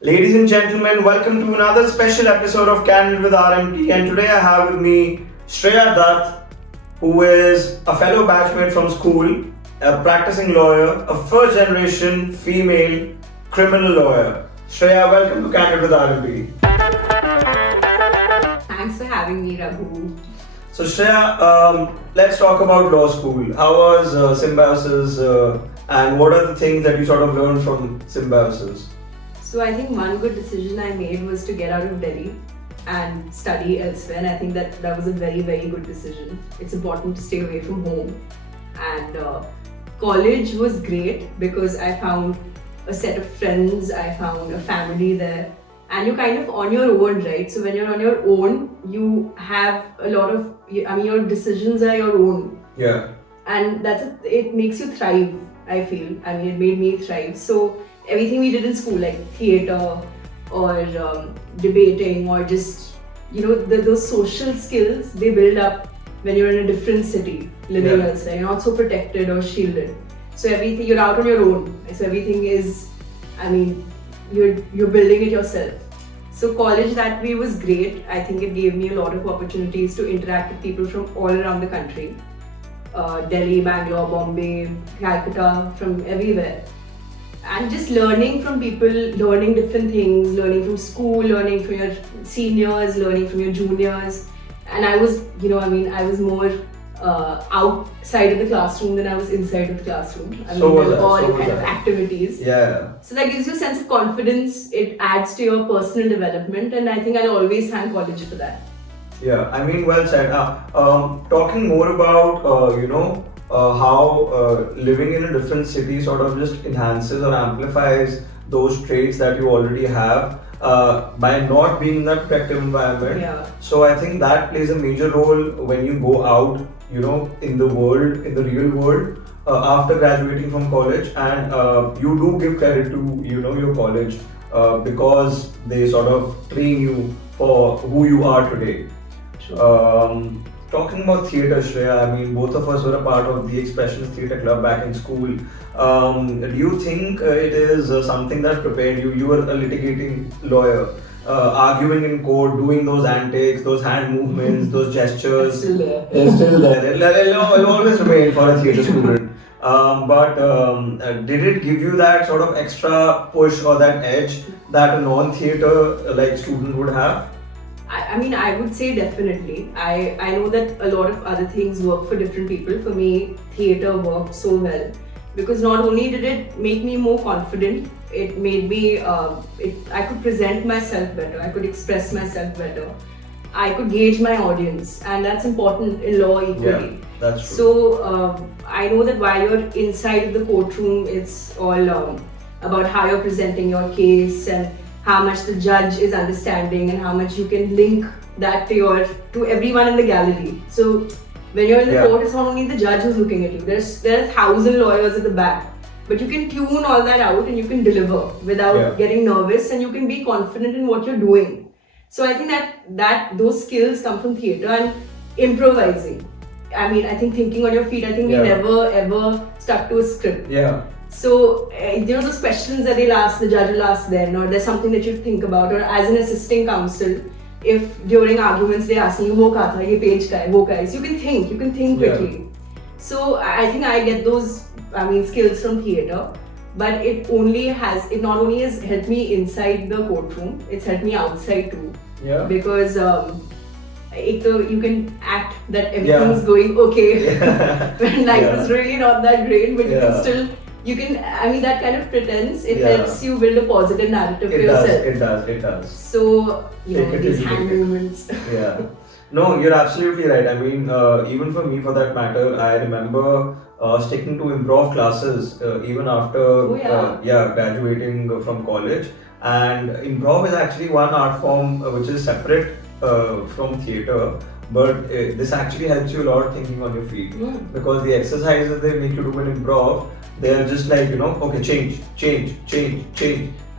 Ladies and gentlemen, welcome to another special episode of Candid with RMT. And today I have with me Shreya Dutt, who is a fellow batchmate from school, a practicing lawyer, a first generation female criminal lawyer. Shreya, welcome to Candid with RMT. Thanks for having me, Raghu. So Shreya, let's talk about law school. How was Symbiosis and what are the things that you sort of learned from Symbiosis? So I think one good decision I made was to get out of Delhi and study elsewhere, and I think that was a very, very good decision. It's important to stay away from home. And college was great because I found a set of friends, I found a family there, and you're kind of on your own, right? So when you're on your own, you have a lot of, your decisions are your own. Yeah. And it makes you thrive, I feel. It made me thrive. So everything we did in school, like theatre or debating or just, those social skills, they build up when you're in a different city, living elsewhere. You're not so protected or shielded. So everything, you're out on your own. So everything is, you're building it yourself. So college that way was great. I think it gave me a lot of opportunities to interact with people from all around the country. Delhi, Bangalore, Bombay, Calcutta, from everywhere. And just learning from people, learning different things, learning from school, learning from your seniors, learning from your juniors. And I was, I was more outside of the classroom than I was inside of the classroom. All kind of activities. Yeah. So that gives you a sense of confidence. It adds to your personal development, and I think I'll always thank college for that. Yeah, well said. Talking more about, how living in a different city sort of just enhances or amplifies those traits that you already have by not being in that protective environment. Yeah. So I think that plays a major role when you go out, in the world, in the real world, after graduating from college. And you do give credit to, your college because they sort of train you for who you are today. Talking about theatre, Shreya, both of us were a part of the Expressions Theatre Club back in school. Do you think it is something that prepared you? You were a litigating lawyer, arguing in court, doing those antics, those hand movements, those gestures. It's still there. It's still there. It'll always remain for a theatre student. But did it give you that sort of extra push or that edge that a non-theatre student would have? I would say definitely. I know that a lot of other things work for different people. For me, theatre worked so well because not only did it make me more confident, it made me, I could present myself better, I could express myself better, I could gauge my audience, and that's important in law equally. Yeah, that's true. So I know that while you're inside of the courtroom, it's all about how you're presenting your case and how much the judge is understanding and how much you can link that to everyone in the gallery. So when you're in the court, it's not only the judge who's looking at you. There are 1,000 lawyers at the back, but you can tune all that out and you can deliver without getting nervous, and you can be confident in what you're doing. So I think that those skills come from theatre and improvising. I think thinking on your feet. I think we never ever stuck to a script. Yeah. So, those questions that they'll ask, the judge will ask then, or there's something that you think about, or as an assisting counsel, if during arguments they ask you, wo kaha tha, ye page ka hai, wo ka hai, so you can think quickly. So, I think I get those, skills from theatre, but it not only has helped me inside the courtroom, it's helped me outside too. Yeah. Because, you can act that everything's going okay when life is really not that great, but you can still. That kind of pretense, it helps you build a positive narrative for yourself. It does. So, these hand movements. Yeah. No, you're absolutely right. Even for me, for that matter, I remember sticking to improv classes even after graduating from college. And improv is actually one art form which is separate from theatre. But this actually helps you a lot thinking on your feet because the exercises they make you do in improv, they are just like, okay, change,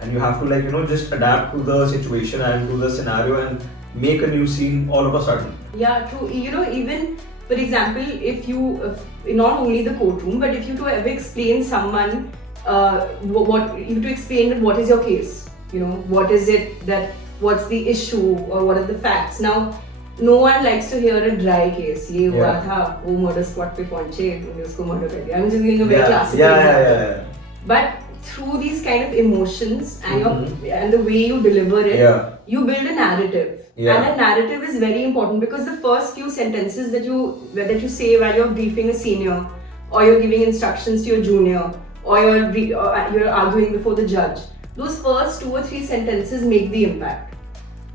and you have to just adapt to the situation and to the scenario and make a new scene all of a sudden. Yeah, true. Even for example, if you not only the courtroom, but if you to ever explain someone what you to explain what is your case. what is it that, what's the issue or what are the facts. Now, no one likes to hear a dry case. ये हुआ था, वो murder spot पे पहुंचे, तुमने उसको murder कर दिया. I'm just giving a very classical example. But through these kind of emotions and the way you deliver it, you build a narrative. And that narrative is very important because the first few sentences that you say while you're briefing a senior, or you're giving instructions to your junior, or you're arguing before the judge, those first 2 or 3 sentences make the impact.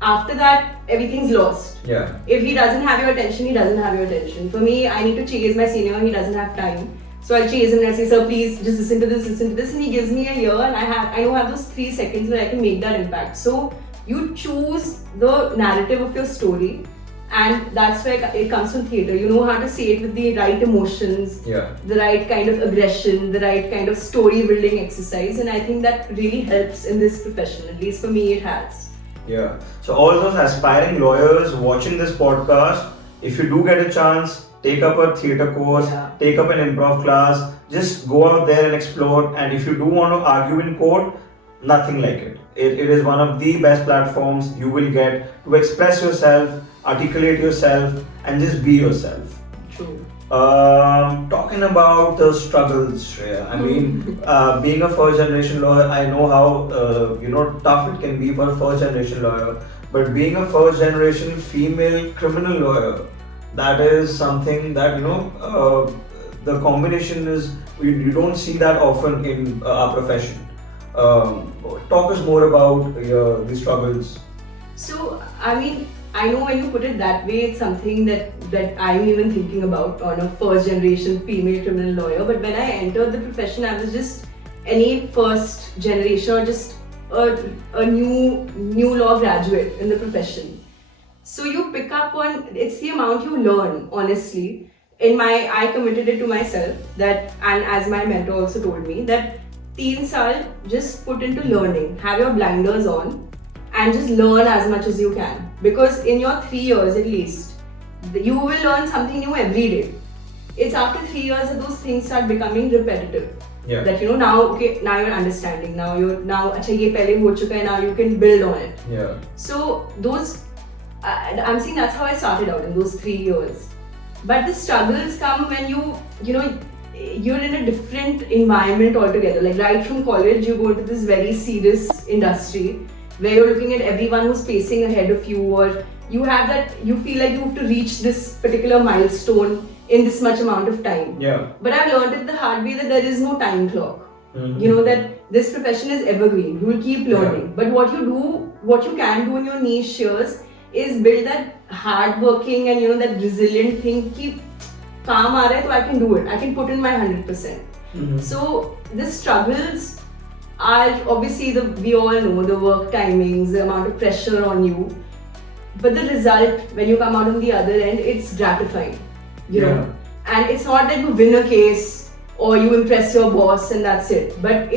After that, everything's lost. If he doesn't have your attention, he doesn't have your attention. For me, I need to chase my senior, he doesn't have time. So I'll chase him and I say, sir, please just listen to this, and he gives me a ear, and I know I have those 3 seconds where I can make that impact. So you choose the narrative of your story, and that's where it comes from theatre. You know how to say it with the right emotions, the right kind of aggression, the right kind of story building exercise, and I think that really helps in this profession. At least for me, it has. So all those aspiring lawyers watching this podcast, if you do get a chance, take up a theatre course, take up an improv class, just go out there and explore. And if you do want to argue in court, nothing like it. It is one of the best platforms you will get to express yourself, articulate yourself, and just be yourself. True. Talking about the struggles, Shreya. I mean, being a first generation lawyer, I know how tough it can be for a first generation lawyer. But being a first generation female criminal lawyer, that is something that the combination is, you don't see that often in our profession. Talk us more about the struggles. So, I mean, I know when you put it that way, it's something that I'm even thinking about on a first generation female criminal lawyer. But when I entered the profession, I was just any first generation or just a new law graduate in the profession. So you pick up on, it's the amount you learn, honestly. I committed it to myself that, and as my mentor also told me, that 3 saal just put into learning, have your blinders on and just learn as much as you can. Because in your 3 years at least, you will learn something new every day. It's after 3 years that those things start becoming repetitive. That now you're understanding, now acha ye pehle ho chuka hai, now you can build on it. So those, I'm saying that's how I started out in those 3 years. But the struggles come when you're in a different environment altogether. Like right from college, you go into this very serious industry where you're looking at everyone who's pacing ahead of you, or you feel like you have to reach this particular milestone in this much amount of time. But I've learned it the hard way that there is no time clock. That this profession is evergreen. You will keep learning. But what you can do in your niche years is build that hard-working and that resilient thing. Keep calm aa raha hai, so I can do it. I can put in my 100%. So the struggles are obviously we all know the work timings, the amount of pressure on you. But the result, when you come out on the other end, it's gratifying. You know, and it's not that you win a case or you impress your boss and that's it. But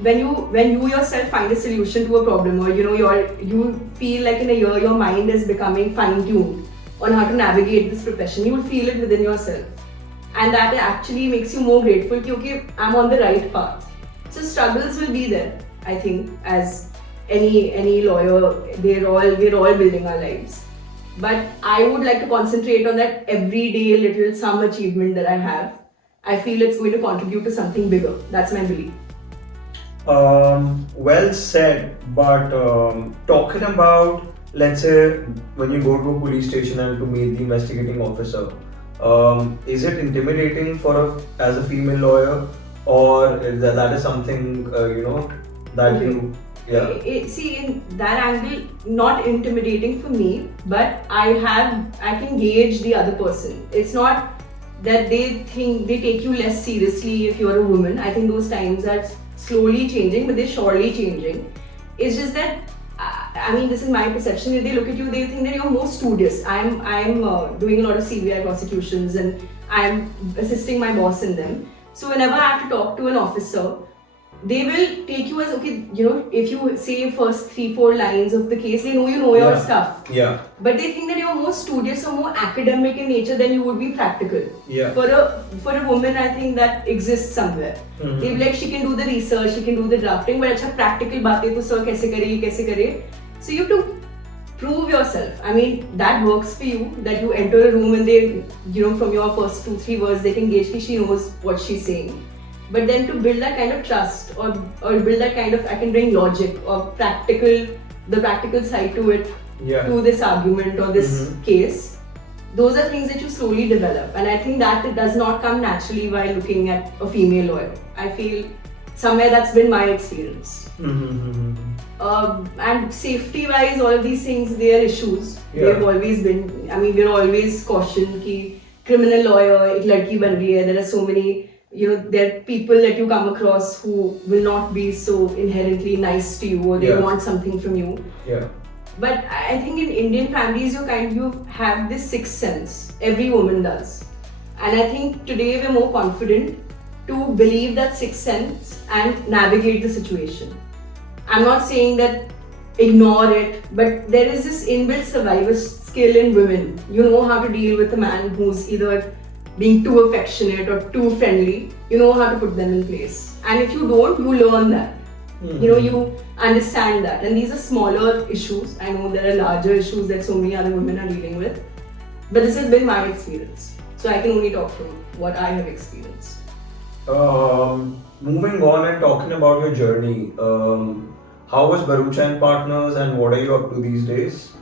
when you yourself find a solution to a problem, or you feel like in a year your mind is becoming fine-tuned on how to navigate this profession, you will feel it within yourself, and that actually makes you more grateful. Okay, I'm on the right path. So struggles will be there, I think, as any lawyer. We're all building our lives. But I would like to concentrate on that everyday little some achievement that I have. I feel it's going to contribute to something bigger. That's my belief. Well said. But talking about, let's say, when you go to a police station and to meet the investigating officer, is it intimidating as a female lawyer, or that is something that you? See, in that angle, not intimidating for me, but I can gauge the other person. It's not that they take you less seriously if you're a woman. I think those times are slowly changing, but they're surely changing. It's just that, I mean, this is my perception. If they look at you, they think that you're more studious. I'm doing a lot of CBI prosecutions and I'm assisting my boss in them. So whenever I have to talk to an officer, they will take you as, okay, if you say first 3-4 lines of the case, they know you know your stuff. Yeah. But they think that you're more studious or more academic in nature than you would be practical. Yeah. For a woman, I think that exists somewhere. Mm-hmm. They'll be like, she can do the research, she can do the drafting, but acha practical baatein to sir kaise kare. So you have to prove yourself. I mean, that works for you, that you enter a room and they, from your first 2-3 words, they can gauge that she knows what she's saying. But then to build that kind of trust or build that kind of, I can bring logic or the practical side to it, to this argument or this case, those are things that you slowly develop. And I think that it does not come naturally while looking at a female lawyer. I feel somewhere that's been my experience. And safety-wise, all of these things, they are issues. They've always been. I mean, we're always cautioned that criminal lawyer, ek ladki ban rahi hai. There are so many, there are people that you come across who will not be so inherently nice to you, or they want something from you. But I think in Indian families, you have this sixth sense. Every woman does. And I think today we're more confident to believe that sixth sense and navigate the situation. I'm not saying that ignore it, but there is this inbuilt survival skill in women. You know how to deal with a man who's either being too affectionate or too friendly. You know how to put them in place. And if you don't, you learn that. You understand that. And these are smaller issues. I know there are larger issues that so many other women are dealing with. But this has been my experience. So I can only talk from what I have experienced. Moving on and talking about your journey, how was Barucha and Partners and what are you up to these days?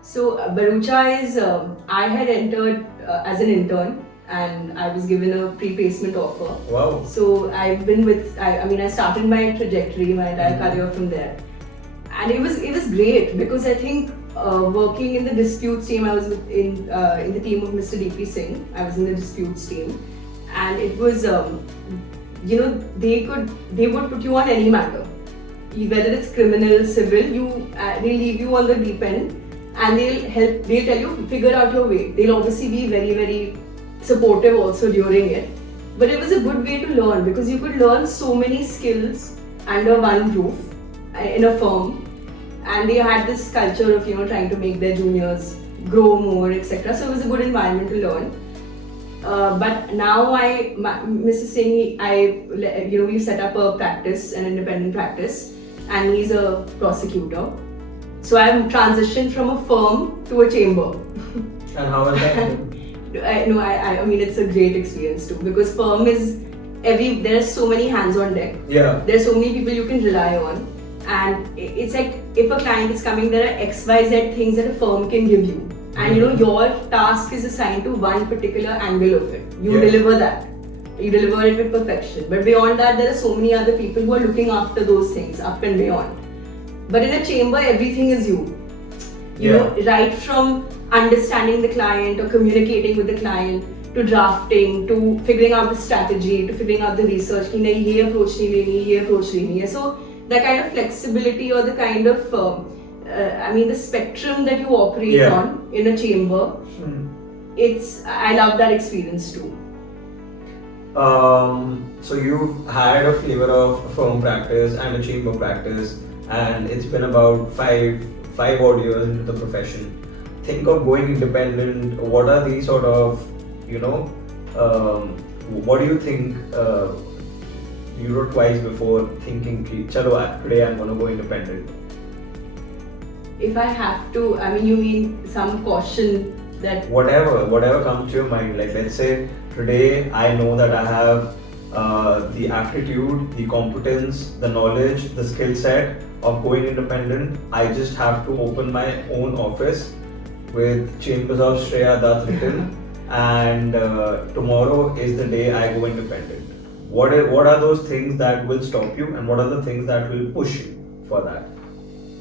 So Barucha is, I had entered as an intern and I was given a pre-placement offer. Wow. So I've been with, I started my trajectory, my entire career from there. And it was great because I think working in the disputes team, I was in the team of Mr. D.P. Singh. I was in the disputes team. And it was, they would put you on any matter. Whether it's criminal, civil, they'll leave you on the deep end and they'll tell you, figure out your way. They'll obviously be very, very supportive also during it. But it was a good way to learn because you could learn so many skills under one roof in a firm. And they had this culture of, trying to make their juniors grow more, etc. So it was a good environment to learn. But now Mr. Singh, we set up a practice, an independent practice, and he's a prosecutor. So I've transitioned from a firm to a chamber. And how was that? I mean, it's a great experience too, because firm is there's so many hands on deck. There's so many people you can rely on. And it's like, if a client is coming, there are XYZ things that a firm can give you. And your task is assigned to one particular angle of it. You deliver that. You deliver it with perfection. But beyond that, there are so many other people who are looking after those things up and beyond. But in a chamber, everything is you. You know, right from understanding the client or communicating with the client, to drafting, to figuring out the strategy, to figuring out the research. Ki nahi, ye approach nahi leni, ye approach leni hai. So the kind of flexibility or the kind of the spectrum that you operate on in a chamber, I love that experience too. So you've had a flavor of firm practice and a chamber practice, and it's been about five odd years into the profession. Think of going independent. What are these sort of, what do you think? You wrote twice before thinking, chalo, today I'm gonna go independent. If I have to, you mean some caution that... Whatever comes to your mind. Like, let's say today I know that I have the aptitude, the competence, the knowledge, the skill set of going independent. I just have to open my own office with Chambers of Shreya Dutt written, and tomorrow is the day I go independent. What are those things that will stop you, and what are the things that will push you for that?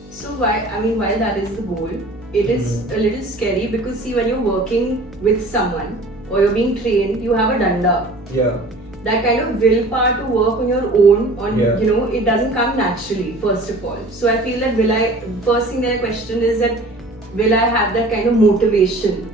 So while that is the goal, it is a little scary because see, when you're working with someone or you're being trained, you have a danda. That kind of willpower to work on your own, it doesn't come naturally, first of all. So I feel that first thing that I question is that, will I have that kind of motivation?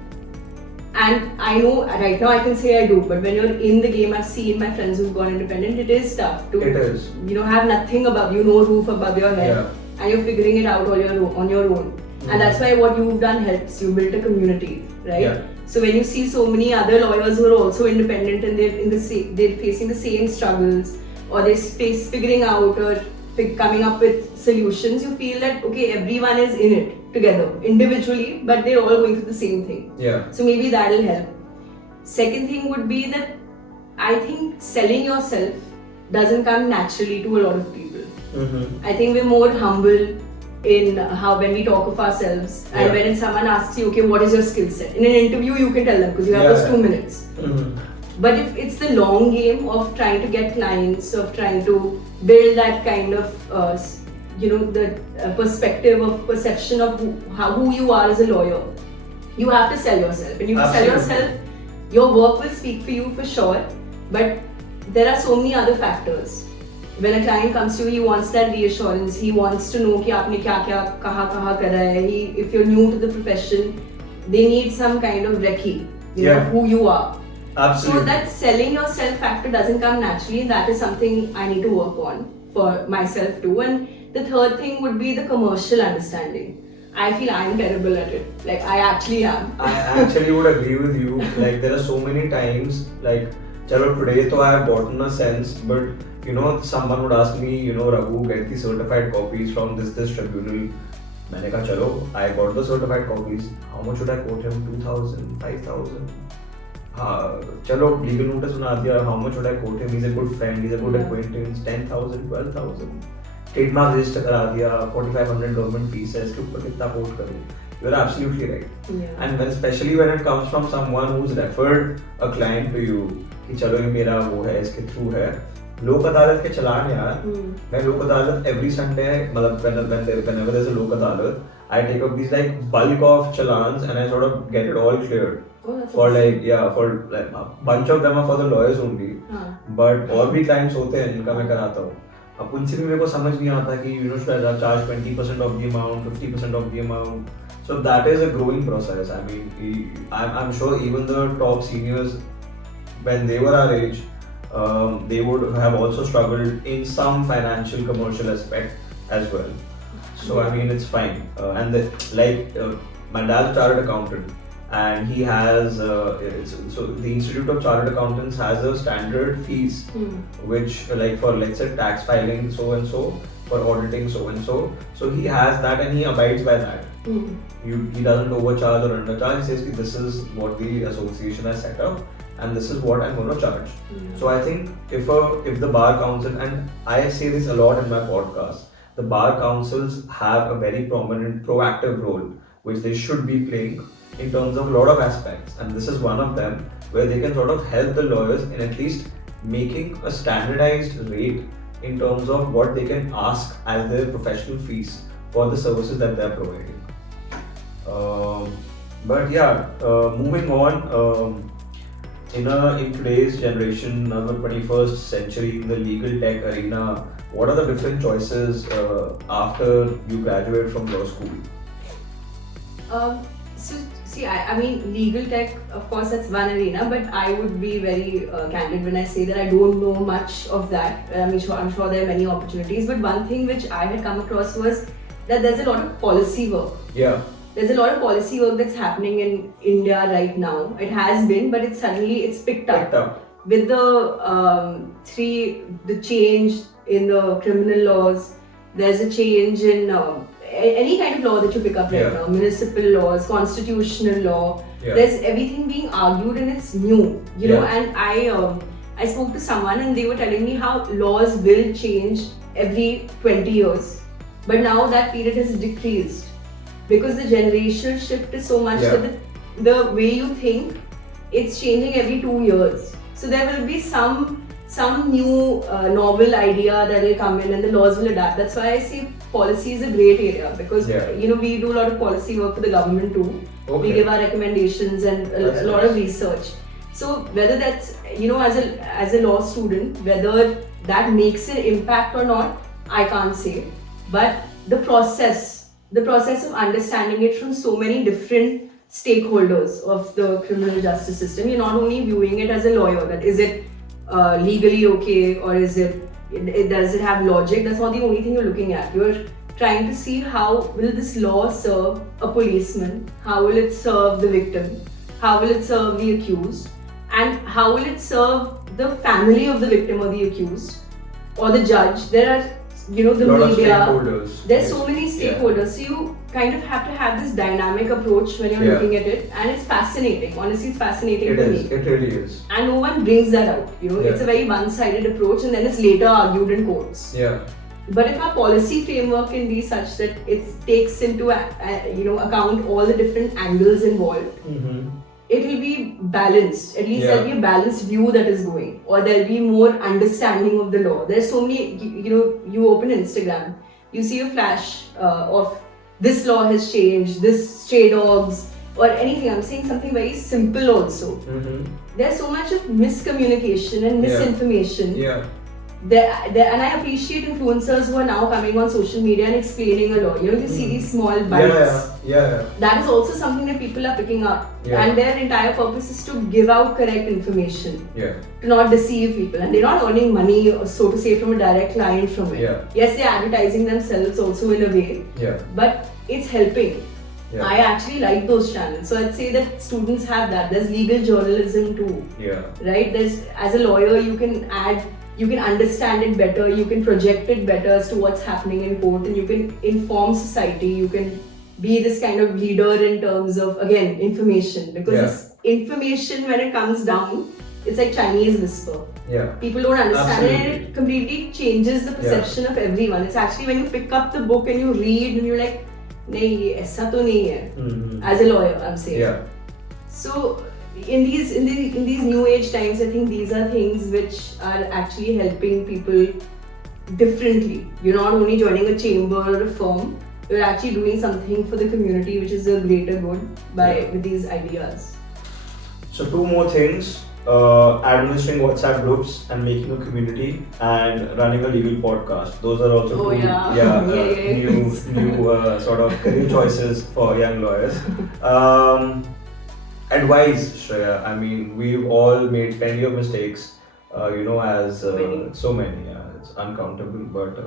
And I know right now I can say I do, but when you're in the game, I've seen my friends who've gone independent, it is tough to have nothing above you, no roof above your head, and you're figuring it out on your own. And that's why what you've done helps. You built a community, right? So when you see so many other lawyers who are also independent and they're facing the same struggles, or they're figuring out or coming up with solutions, you feel that okay, everyone is in it together individually, but they're all going through the same thing. So maybe that'll help. Second thing would be that I think selling yourself doesn't come naturally to a lot of people. I think we're more humble in how when we talk of ourselves, and when someone asks you, okay, what is your skill set? In an interview, you can tell them because you have those 2 minutes. But if it's the long game of trying to get clients, of trying to build that kind of, the perception of who you are as a lawyer, you have to sell yourself. And you sell yourself, your work will speak for you for sure, but there are so many other factors. When a client comes to you, he wants that reassurance. He wants to know कि आपने क्या कहाँ कर रहा है. If you're new to the profession, they need some kind of recce, know who you are. Absolutely. So that selling yourself factor doesn't come naturally, and that is something I need to work on for myself too. And the third thing would be the commercial understanding. I feel I'm terrible at it. Like I actually am. I actually would agree with you. Like there are so many times, like, chalo today to I have gotten a sense, but someone would ask me, Raghu, get the certified copies from this tribunal. मैंने कहा चलो, I got the certified copies. How much should I quote him? 2,000, 5,000. चलो legal notice सुना दिया. How much should I quote him? He's a good friend, he's a good acquaintance. 10,000, 12,000. Trademark register करा दिया. 4,500 government fees है. इसके ऊपर कितना quote करूँ? You're absolutely right. And especially when it comes from someone who's referred a client to you, कि चलो ये मेरा वो है, इसके through है. लोक अदालत के चलान यार, मैं लोक अदालत every Sunday, मतलब whenever there's a लोक अदालत, I take up these like bulk of challans and I sort of get it all cleared. For like a bunch of them are for the lawyers only, but और भी clients होते हैं जिनका मैं कराता हूँ. अब उनसे भी मेरे को समझ नहीं आता कि should I charge 20% of the amount, 50% of the amount. So that is a growing process. I mean, I'm sure even the top seniors, when they were our age, they would have also struggled in some financial commercial aspect as well. So I mean, it's fine. My dad's a chartered accountant, and he has so the Institute of Chartered Accountants has a standard fees, which like for let's say tax filing so and so, for auditing so and so. So he has that and he abides by that. He doesn't overcharge or undercharge. He says that this is what the association has set up, and this is what I'm going to charge. So I think if the bar council, and I say this a lot in my podcast, the bar councils have a very prominent proactive role which they should be playing in terms of a lot of aspects, and this is one of them where they can sort of help the lawyers in at least making a standardized rate in terms of what they can ask as their professional fees for the services that they are providing. But yeah, moving on, in today's generation, the 21st century, in the legal tech arena, what are the different choices after you graduate from law school? So see, I mean, legal tech, of course, that's one arena, but I would be very candid when I say that I don't know much of that. I'm sure there are many opportunities, but one thing which I had come across was that there's a lot of policy work. Yeah. There's a lot of policy work that's happening in India right now. It has been, but it's picked up. With the change in the criminal laws, there's a change in any kind of law that you pick up right now, municipal laws, constitutional law. There's everything being argued and it's new, know. And I spoke to someone and they were telling me how laws will change every 20 years, but now that period has decreased because the generational shift is so much that the way you think, it's changing every 2 years. So there will be some new novel idea that will come in and the laws will adapt. That's why I say policy is a great area because we do a lot of policy work for the government too. We give our recommendations and a lot of research. So whether that's as a law student, whether that makes an impact or not, I can't say. But the process of understanding it from so many different stakeholders of the criminal justice system. You're not only viewing it as a lawyer, that is it legally okay, or is does it have logic? That's not the only thing you're looking at. You're trying to see how will this law serve a policeman, how will it serve the victim, how will it serve the accused, and how will it serve the family of the victim or the accused or the judge. There are, the media. There's so many stakeholders. So you kind of have to have this dynamic approach when you're looking at it, and it's fascinating. Honestly, it's fascinating for me. It really is. And no one brings that out. It's a very one-sided approach, and then it's later argued in courts. Yeah. But if our policy framework can be such that it takes into account all the different angles involved, it will be balanced. At least there'll be a balanced view that is going, or there'll be more understanding of the law. There's so many, you open Instagram, you see a flash of this law has changed, this stray dogs, or anything. I'm saying something very simple also. There's so much of miscommunication and misinformation. And I appreciate influencers who are now coming on social media and explaining a law. You see these small bites. That is also something that people are picking up. And their entire purpose is to give out correct information. To not deceive people. And they're not earning money, so to say, from a direct client from it. Yes, they're advertising themselves also in a way. But it's helping. I actually like those channels. So I'd say that students have that. There's legal journalism too. Right? As a lawyer, you can understand it better, you can project it better as to what's happening in court, and you can inform society, you can be this kind of leader in terms of, again, information. Because information, when it comes down, it's like Chinese whisper. People don't understand it, and it completely changes the perception of everyone. It's actually when you pick up the book and you read and you're like, nahi, ye aisa to nahi hai. As a lawyer, I'm saying. So, in these new age times, I think these are things which are actually helping people differently. You're not only joining a chamber or a firm, you're actually doing something for the community, which is a greater good with these ideas. So 2 more things: administering WhatsApp groups and making a community, and running a legal podcast. Those are also new sort of career choices for young lawyers. Advice, Shreya. I mean, we've all made plenty of mistakes, as so many. It's uncountable. But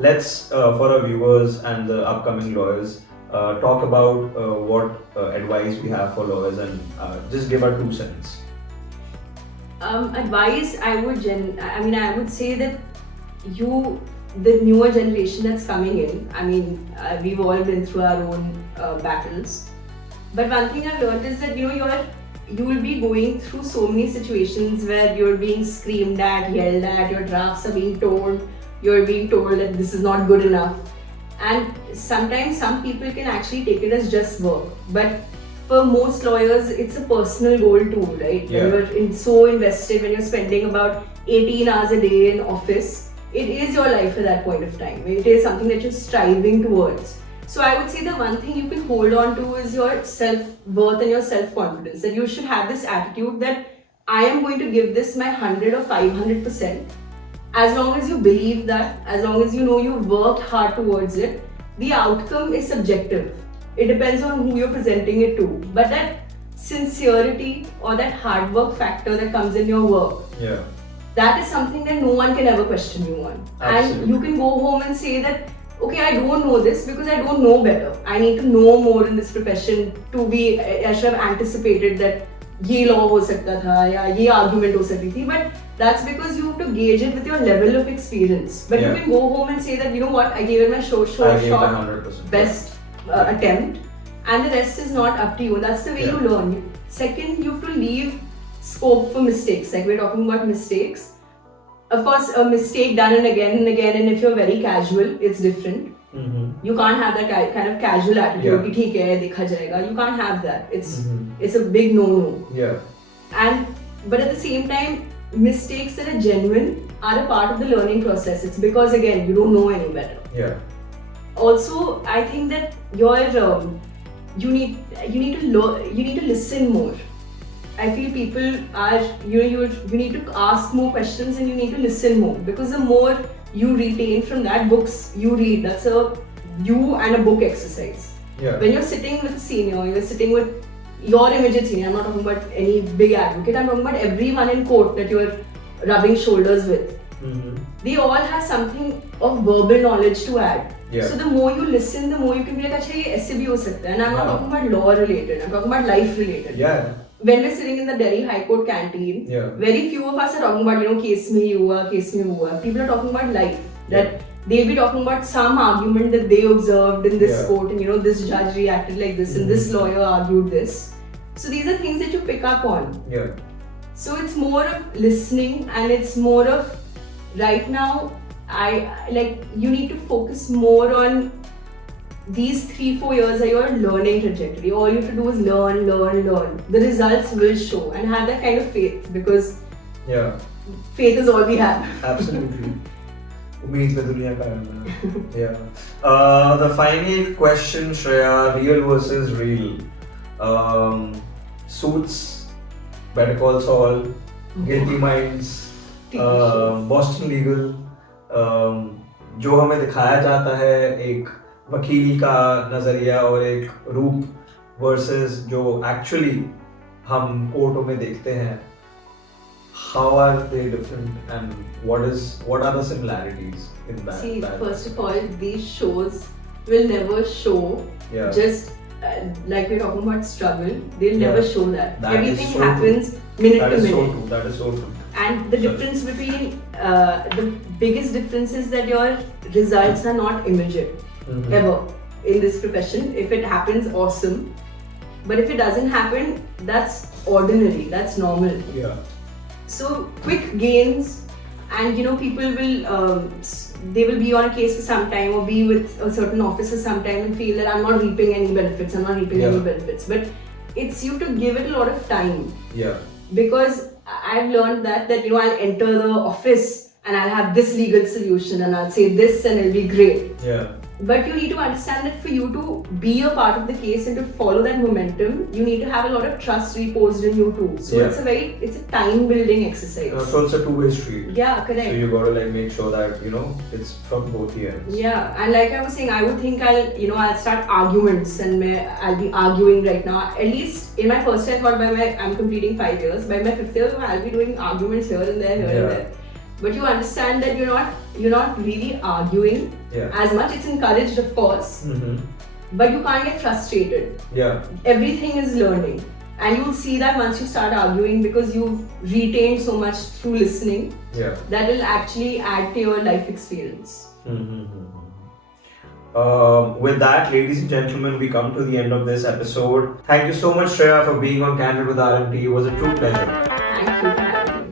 let's, for our viewers and the upcoming lawyers, talk about what advice we have for lawyers, and just give our 2 cents. Advice, I would say that the newer generation that's coming in, we've all been through our own battles. But one thing I've learned is that you will be going through so many situations where you're being screamed at, yelled at, your drafts are being torn, you're being told that this is not good enough. And sometimes some people can actually take it as just work. But for most lawyers, it's a personal goal too, right? When you're so invested, when you're spending about 18 hours a day in office, it is your life at that point of time. It is something that you're striving towards. So I would say the one thing you can hold on to is your self-worth and your self-confidence. That you should have this attitude that I am going to give this my 100 or 500%. As long as you believe that, as long as you know you've worked hard towards it, the outcome is subjective. It depends on who you're presenting it to. But that sincerity or that hard work factor that comes in your work, that is something that no one can ever question you on. Absolutely. And you can go home and say that, okay, I don't know this because I don't know better. I need to know more in this profession I should have anticipated that ye law ho sakta tha, ya ye argument ho sakti thi. But that's because you have to gauge it with your level of experience. But you can go home and say that, you know what, I gave it my short best attempt, and the rest is not up to you. That's the way you learn. Second, you have to leave scope for mistakes. Like we're talking about mistakes. Of course, a mistake done and again, and if you're very casual, it's different. You can't have that kind of casual attitude. Ki theek hai, dekha jayega. You can't have that. It's a big no-no. But at the same time, mistakes that are genuine are a part of the learning process. It's because, again, you don't know any better. Also, I think that you need to listen more. I feel people are, you need to ask more questions and you need to listen more, because the more you retain from that, books you read, that's a you and a book exercise. When you're sitting with a senior, you're sitting with your immediate senior, I'm not talking about any big advocate, I'm talking about everyone in court that you're rubbing shoulders with. They all have something of verbal knowledge to add. Yeah. So the more you listen, the more you can be like, "Acha, ye aise bhi ho sakta hai." And I'm not talking about law related, I'm talking about life related. Yeah. When we're sitting in the Delhi High Court canteen, very few of us are talking about, case mein ye hua, case mein wo hua. People are talking about life. That they'll be talking about some argument that they observed in this court, and this judge reacted like this, and this lawyer argued this. So these are things that you pick up on. Yeah. So it's more of listening, and it's more of right now. You need to focus more on these 3-4 years are your learning trajectory. All you have to do is learn. The results will show, and have that kind of faith, because faith is all we have. Absolutely. Umeed mein duniya ka hai. Yeah. The final question, Shreya, real versus real. Suits, Better Call Saul, Guilty Minds, Boston Legal. जो हमें दिखाया जाता है एक वकील का नजरिया और एक रूप वर्सेस जो एक्चुअली हम कोर्टों में देखते हैं, how are they different and what are the similarities in that? See, first of all, these shows will never show just like we're talking about struggle, they'll never show that. Everything happens minute to minute. That is so true. And the difference between the biggest difference is that your results are not immediate ever in this profession. If it happens, awesome. But if it doesn't happen, that's ordinary, that's normal. Yeah. So quick gains, and people will they will be on a case for some time or be with a certain officer sometime and feel that I'm not reaping any benefits. But it's you to give it a lot of time. Yeah. Because I've learned that I'll enter the office and I'll have this legal solution and I'll say this and it'll be great. Yeah. But you need to understand that for you to be a part of the case and to follow that momentum, you need to have a lot of trust reposed in you too. So it's a time building exercise. So it's a two-way street. Yeah, correct. So you got to make sure that it's from both the ends. Yeah, and like I was saying, I would think I'll start arguments and I'll be arguing right now. At least in my first year, I thought I'm completing 5 years. By my 5th year, I'll be doing arguments here and there, and there. But you understand that you're not really arguing as much. It's encouraged, of course, but you can't get frustrated. Yeah. Everything is learning, and you'll see that once you start arguing, because you've retained so much through listening. Yeah. That will actually add to your life experience. With that, ladies and gentlemen, we come to the end of this episode. Thank you so much, Shreya, for being on Candid with RMT. It was a true pleasure. Thank you.